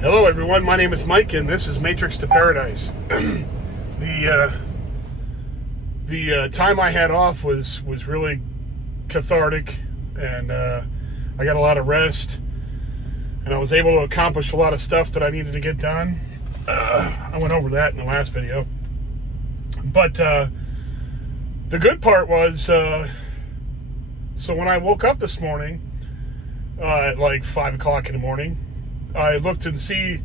Hello, everyone. My name is Mike, and this is Matrix to Paradise. The time I had off was really cathartic, and I got a lot of rest, and I was able to accomplish a lot of stuff that I needed to get done. I went over that in the last video, but the good part was, so when I woke up this morning at like 5 o'clock in the morning, I looked to see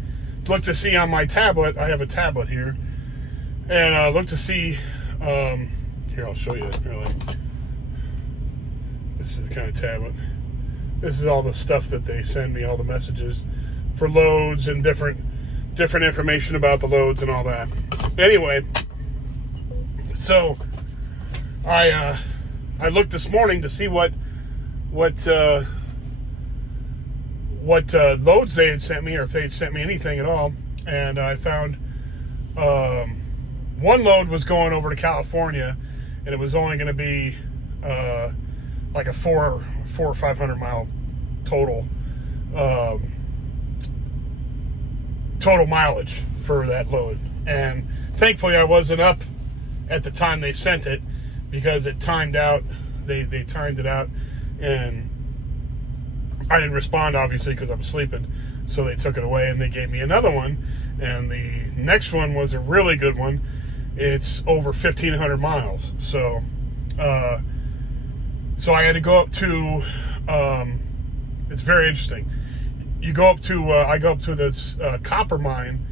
on my tablet. I have a tablet here, and I looked to see. Here, I'll show you it. Really, this is the kind of tablet. This is all the stuff that they send me, all the messages for loads and different information about the loads and all that. Anyway, so I looked this morning to see what loads they had sent me, or if they had sent me anything at all. And I found one load was going over to California, and it was only going to be like a 400 or 500 mile total mileage for that load. And thankfully I wasn't up at the time they sent it, because it timed out. They timed it out, and I didn't respond, obviously, because I was sleeping. So they took it away, and they gave me another one. And the next one was a really good one. It's over 1,500 miles. So I had to go up to, it's very interesting. You go up to, I go up to this copper mine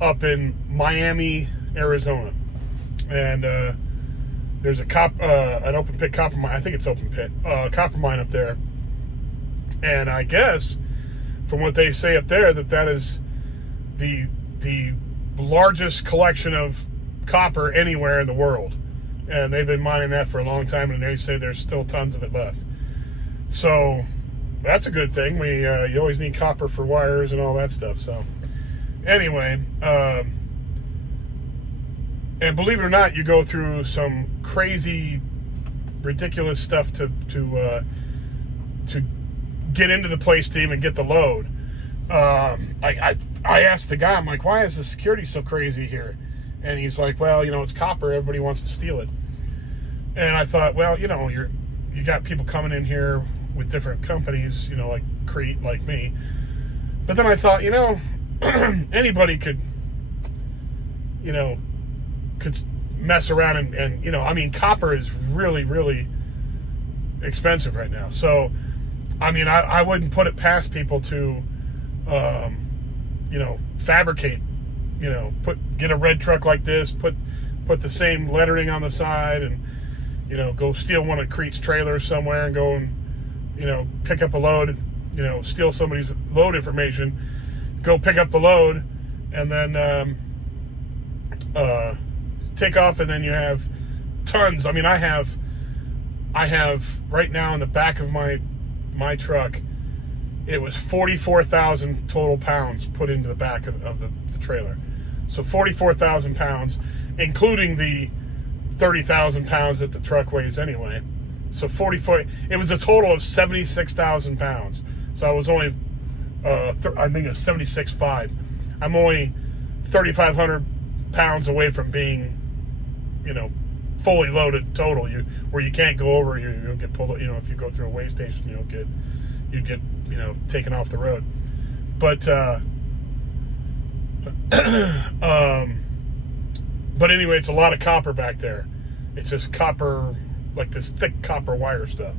up in Miami, Arizona. And there's an open pit copper mine. I think it's open pit. Copper mine up there. And I guess, from what they say up there, that is the largest collection of copper anywhere in the world. And they've been mining that for a long time, and they say there's still tons of it left. So that's a good thing. You always need copper for wires and all that stuff. So anyway, and believe it or not, you go through some crazy, ridiculous stuff to get into the place to even get the load. I asked the guy, I'm like, why is the security so crazy here? And he's like, well, it's copper. Everybody wants to steal it. And I thought, well, you got people coming in here with different companies, like Crete, like me. But then I thought, anybody could mess around and copper is really, really expensive right now. So, I wouldn't put it past people to, fabricate, get a red truck like this, put the same lettering on the side, and, go steal one of Crete's trailers somewhere and go and, pick up a load, steal somebody's load information, go pick up the load, and then take off, and then you have tons. I have right now in the back of my truck, it was 44,000 total pounds put into the back of the trailer. So 44,000 pounds, including the 30,000 pounds that the truck weighs anyway. So 44, it was a total of 76,000 pounds. So I was only, I think it was 76.5. I'm only 3,500 pounds away from being, fully loaded total. Where you can't go over, you'll get pulled. If you go through a weigh station, you'd get taken off the road. But but anyway, it's a lot of copper back there. It's just copper, like this thick copper wire stuff,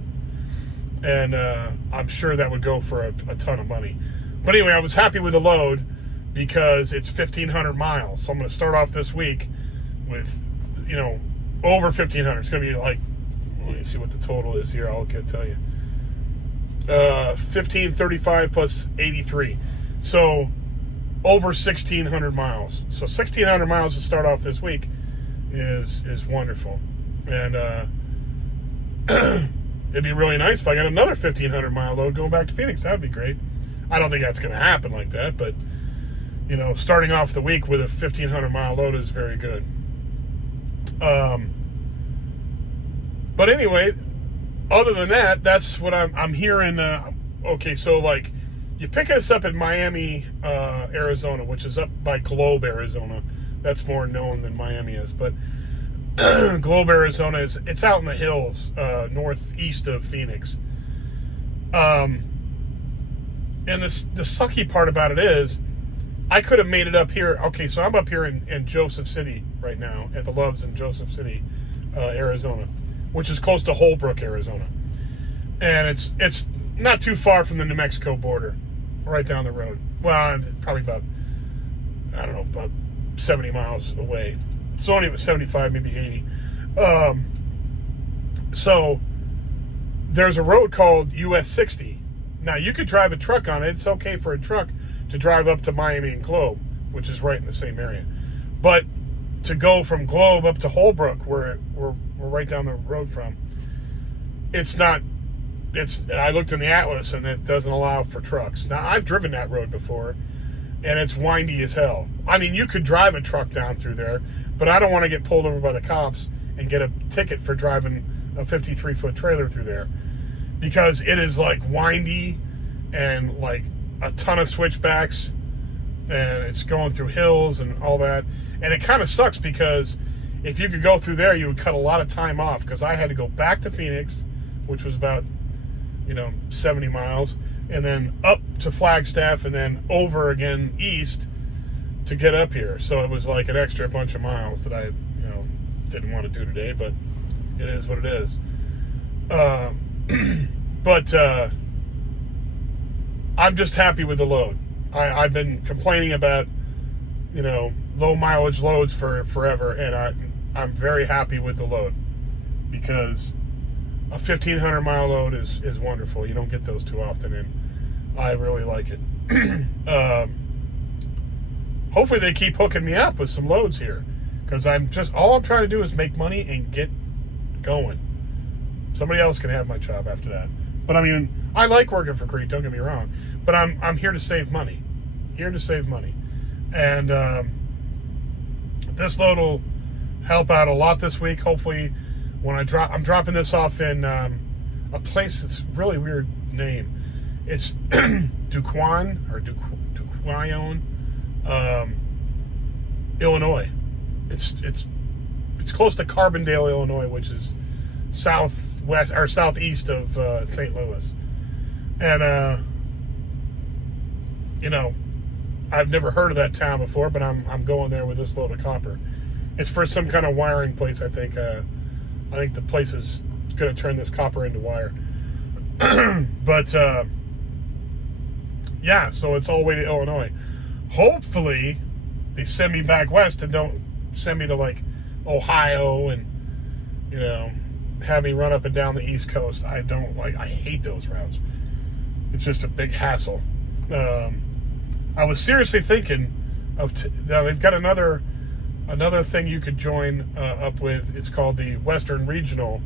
and I'm sure that would go for a ton of money. But anyway, I was happy with the load because it's 1,500 miles. So I'm going to start off this week with over 1,500. It's going to be like, let me see what the total is here. I'll tell you. 1,535 plus 83. So over 1,600 miles. So 1,600 miles to start off this week is wonderful. And it'd be really nice if I got another 1,500 mile load going back to Phoenix. That would be great. I don't think that's going to happen like that, but starting off the week with a 1,500 mile load is very good. But anyway, other than that, that's what I'm hearing. Okay, so like You pick us up in Miami, Arizona, which is up by Globe, Arizona. That's more known than Miami is, but Globe, Arizona it's out in the hills, northeast of Phoenix. And the sucky part about it is, I could have made it up here. Okay, so I'm up here in Joseph City right now at the Loves in Joseph City, Arizona, which is close to Holbrook, Arizona, and it's not too far from the New Mexico border, right down the road. Well, probably about, I don't know, about 70 miles away. It's only 75, maybe 80. So there's a road called US 60. Now, you could drive a truck on it. It's okay for a truck to drive up to Miami and Globe, which is right in the same area. But to go from Globe up to Holbrook, where we're right down the road from, it's not. I looked in the atlas, and it doesn't allow for trucks. Now, I've driven that road before, and it's windy as hell. I mean, you could drive a truck down through there, but I don't want to get pulled over by the cops and get a ticket for driving a 53-foot trailer through there, because it is like windy and like a ton of switchbacks, and it's going through hills and all that. And it kind of sucks, because if you could go through there, you would cut a lot of time off, because I had to go back to Phoenix, which was about 70 miles, and then up to Flagstaff, and then over again east to get up here. So it was like an extra bunch of miles that I, didn't want to do today, but it is what it is. But I'm just happy with the load. I've been complaining about, low mileage loads for forever, and I'm very happy with the load, because a 1,500 mile load is wonderful. You don't get those too often, and I really like it. Hopefully they keep hooking me up with some loads here, because all I'm trying to do is make money and get going. Somebody else can have my job after that. But I mean, I like working for Crete, don't get me wrong, but I'm here to save money. Here to save money. And this load will help out a lot this week. Hopefully, when I'm dropping this off in a place that's really weird name. It's Duquesne, Illinois. It's close to Carbondale, Illinois, which is southwest or southeast of St. Louis. And I've never heard of that town before, but I'm going there with this load of copper. It's for some kind of wiring place, I think. I think the place is going to turn this copper into wire. But yeah, so it's all the way to Illinois. Hopefully they send me back west and don't send me to like Ohio and have me run up and down the East Coast. I hate those routes. It's just a big hassle. I was seriously thinking of they've got another thing you could join up with. It's called the Western Regional,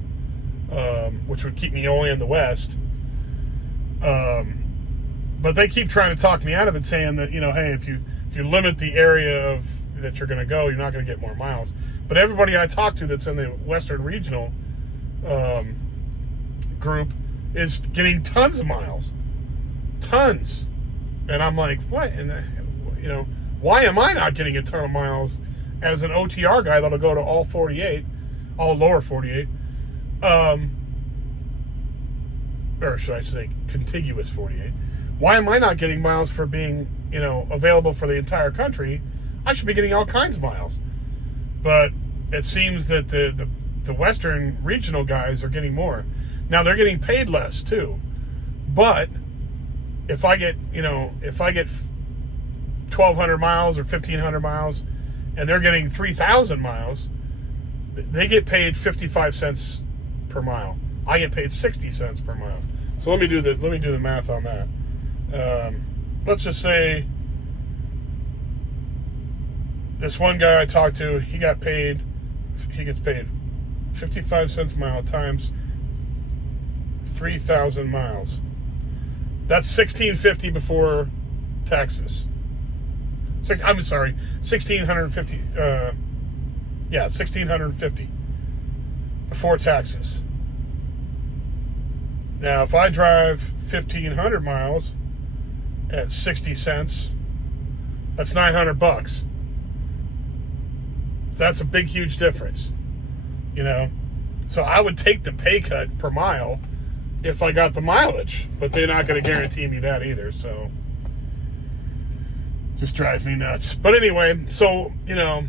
which would keep me only in the West. But they keep trying to talk me out of it, saying that hey, if you limit the area that you're going to go, you're not going to get more miles. But everybody I talk to that's in the Western Regional group is getting tons of miles, tons. And I'm like, what? And why am I not getting a ton of miles as an OTR guy that'll go to all 48, all lower 48, or should I say contiguous 48? Why am I not getting miles for being, available for the entire country? I should be getting all kinds of miles. But it seems that the Western Regional guys are getting more. Now they're getting paid less too. But if I get 1,200 miles or 1,500 miles, and they're getting 3,000 miles, they get paid 55 cents per mile. I get paid 60 cents per mile. So let me do the math on that. Let's just say this one guy I talked to, he gets paid 55 cents a mile times 3,000 miles. That's $1,650 before taxes. I'm sorry, $1,650. Yeah, $1,650 before taxes. Now, if I drive 1,500 miles, at 60 cents. That's $900. That's a big, huge difference, you know. So I would take the pay cut per mile if I got the mileage, but they're not going to guarantee me that either. So just drives me nuts. But anyway, so, you know,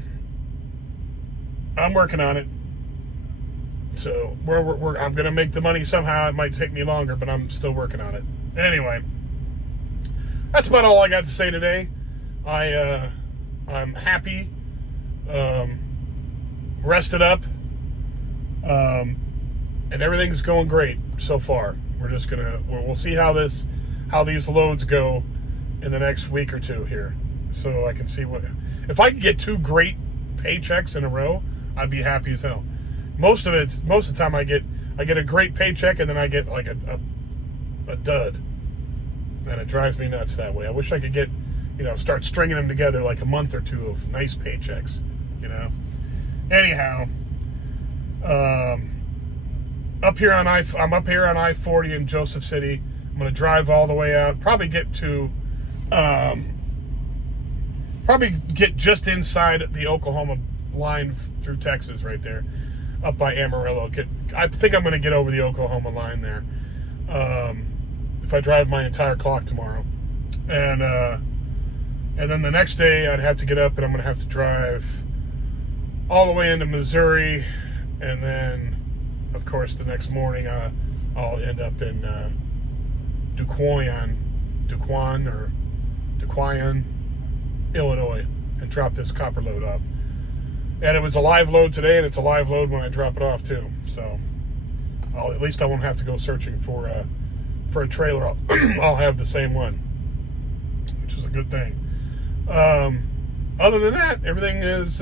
I'm working on it. So I'm going to make the money somehow. It might take me longer, but I'm still working on it. Anyway, that's about all I got to say today. I'm happy, rested up, and everything's going great so far. We'll see how these loads go in the next week or two here, so I can see if I can get 2 great paychecks in a row, I'd be happy as hell. Most of the time I get a great paycheck and then I get like a dud, and it drives me nuts that way. I wish I could get, you know, start stringing them together like a month or two of nice paychecks, you know. Anyhow, I'm up here on I-40 in Joseph City. I'm gonna drive all the way out, probably get just inside the Oklahoma line through Texas right there, up by Amarillo. I think I'm gonna get over the Oklahoma line there, if I drive my entire clock tomorrow, and then the next day I'd have to get up and I'm gonna have to drive all the way into Missouri, and then of course the next morning I'll end up in Duquoin, Illinois, and drop this copper load off. And it was a live load today, and it's a live load when I drop it off too. So at least I won't have to go searching for a trailer. I'll have the same one, which is a good thing. Other than that, everything is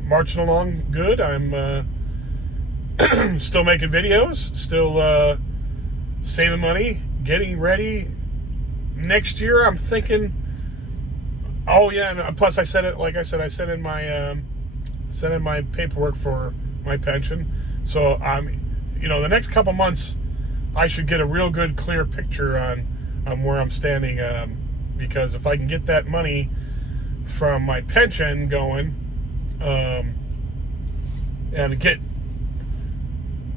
marching along good. I'm still making videos, still saving money, getting ready. Next year, I'm thinking. Oh yeah, and plus I said in my paperwork for my pension. So the next couple months, I should get a real good, clear picture on where I'm standing. Because if I can get that money from my pension going, and get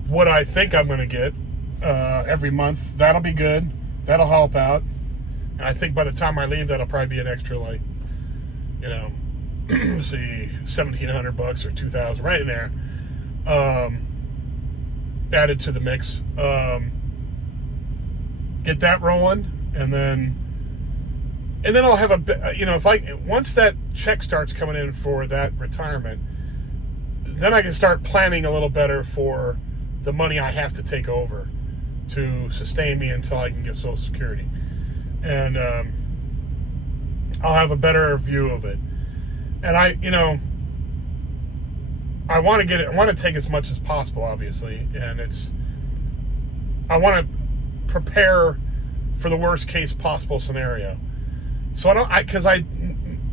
what I think I'm going to get every month, that'll be good. That'll help out. And I think by the time I leave, that'll probably be an extra, like, you know, see, $1,700 or $2,000 right in there, added to the mix. Get that rolling, and then I'll have once that check starts coming in for that retirement, then I can start planning a little better for the money I have to take over to sustain me until I can get Social Security. And I'll have a better view of it. And I want to take as much as possible, obviously. And I want to prepare for the worst case possible scenario. So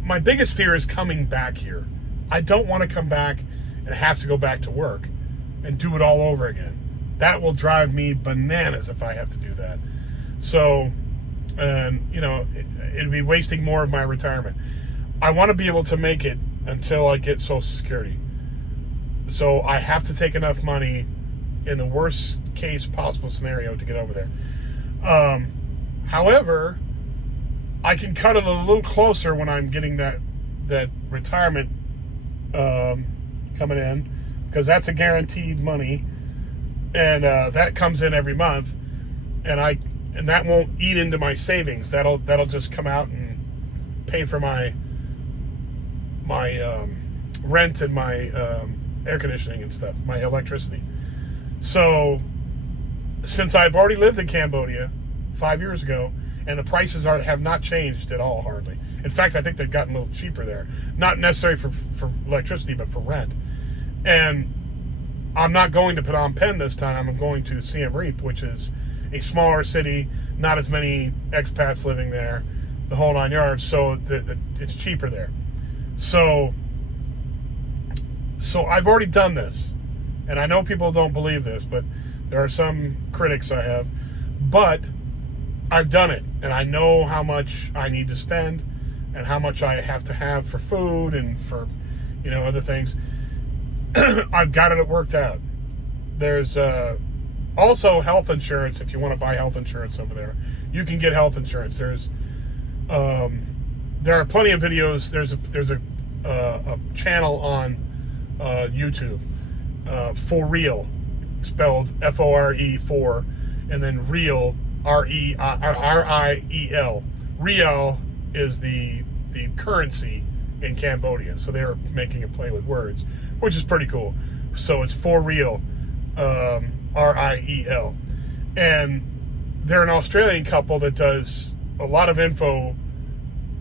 my biggest fear is coming back here. I don't want to come back and have to go back to work and do it all over again. That will drive me bananas if I have to do that. So, it'd be wasting more of my retirement. I want to be able to make it until I get Social Security. So I have to take enough money in the worst case possible scenario to get over there. However, I can cut it a little closer when I'm getting that retirement coming in, because that's a guaranteed money, and that comes in every month, and that won't eat into my savings. That'll just come out and pay for my rent and my air conditioning and stuff, my electricity. So since I've already lived in Cambodia 5 years ago, and the prices have not changed at all, hardly. In fact, I think they've gotten a little cheaper there. Not necessarily for electricity, but for rent. And I'm not going to Phnom Penh this time. I'm going to Siem Reap, which is a smaller city, not as many expats living there, the whole 9 yards. So it's cheaper there. So I've already done this, and I know people don't believe this, but there are some critics I have. But I've done it, and I know how much I need to spend and how much I have to have for food and for, other things. I've got it worked out. There's also health insurance. If you want to buy health insurance over there, you can get health insurance. There are plenty of videos. There's a channel on YouTube, For Real, spelled FORE4, and then Real, RIEL. Riel is the currency in Cambodia, so they're making a play with words, which is pretty cool. So it's For Real, RIEL, and they're an Australian couple that does a lot of info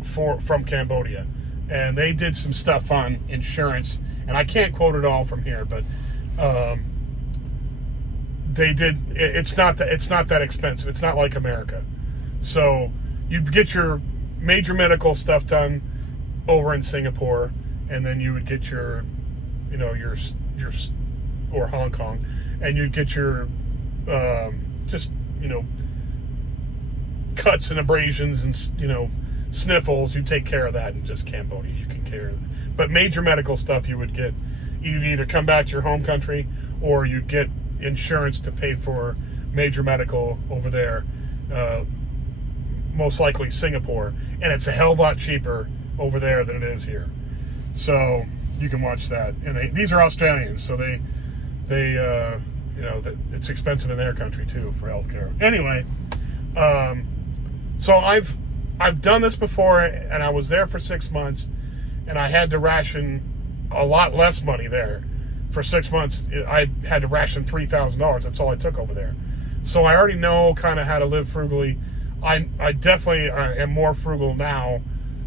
from Cambodia, and they did some stuff on insurance, and I can't quote it all from here, but they did. It's not that expensive. It's not like America. So you get your major medical stuff done over in Singapore, and then you would get your or Hong Kong, and you'd get your cuts and abrasions and sniffles. You take care of that in just Cambodia. You can care of it. But major medical stuff you would get, you'd either come back to your home country or you'd get insurance to pay for major medical over there, most likely Singapore, and it's a hell of a lot cheaper over there than it is here. So you can watch that. And these are Australians, so they it's expensive in their country too for healthcare. Anyway, so I've done this before, and I was there for 6 months, and I had to ration a lot less money there. For 6 months, I had to ration $3,000. That's all I took over there. So I already know kind of how to live frugally. I definitely am more frugal now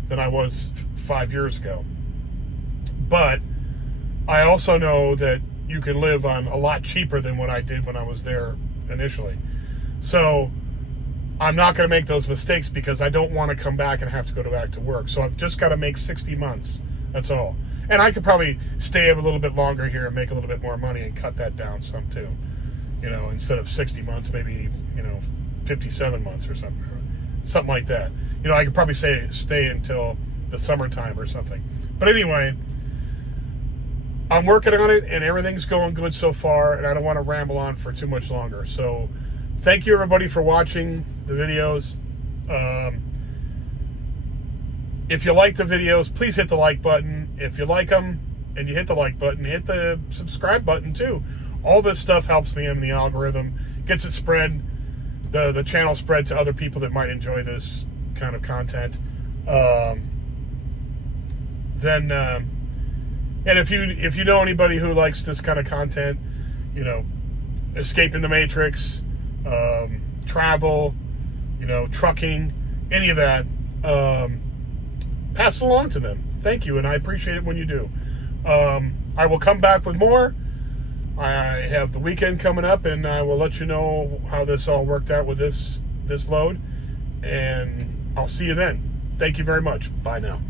than I was 5 years ago. But I also know that you can live on a lot cheaper than what I did when I was there initially. So I'm not going to make those mistakes because I don't want to come back and have to go back to work. So I've just got to make 60 months. That's all. And I could probably stay a little bit longer here and make a little bit more money and cut that down some too. Instead of 60 months, maybe, 57 months or something like that. I could probably stay until the summertime or something. But anyway, I'm working on it and everything's going good so far, and I don't want to ramble on for too much longer. So thank you everybody for watching the videos. If you like the videos, please hit the like button. If you like them and you hit the like button, hit the subscribe button too. All this stuff helps me in the algorithm, gets it spread, the channel spread to other people that might enjoy this kind of content. And if you know anybody who likes this kind of content, escaping the Matrix, travel, trucking, any of that, pass it along to them. Thank you, and I appreciate it when you do. I will come back with more. I have the weekend coming up, and I will let you know how this all worked out with this load, and I'll see you then. Thank you very much. Bye now.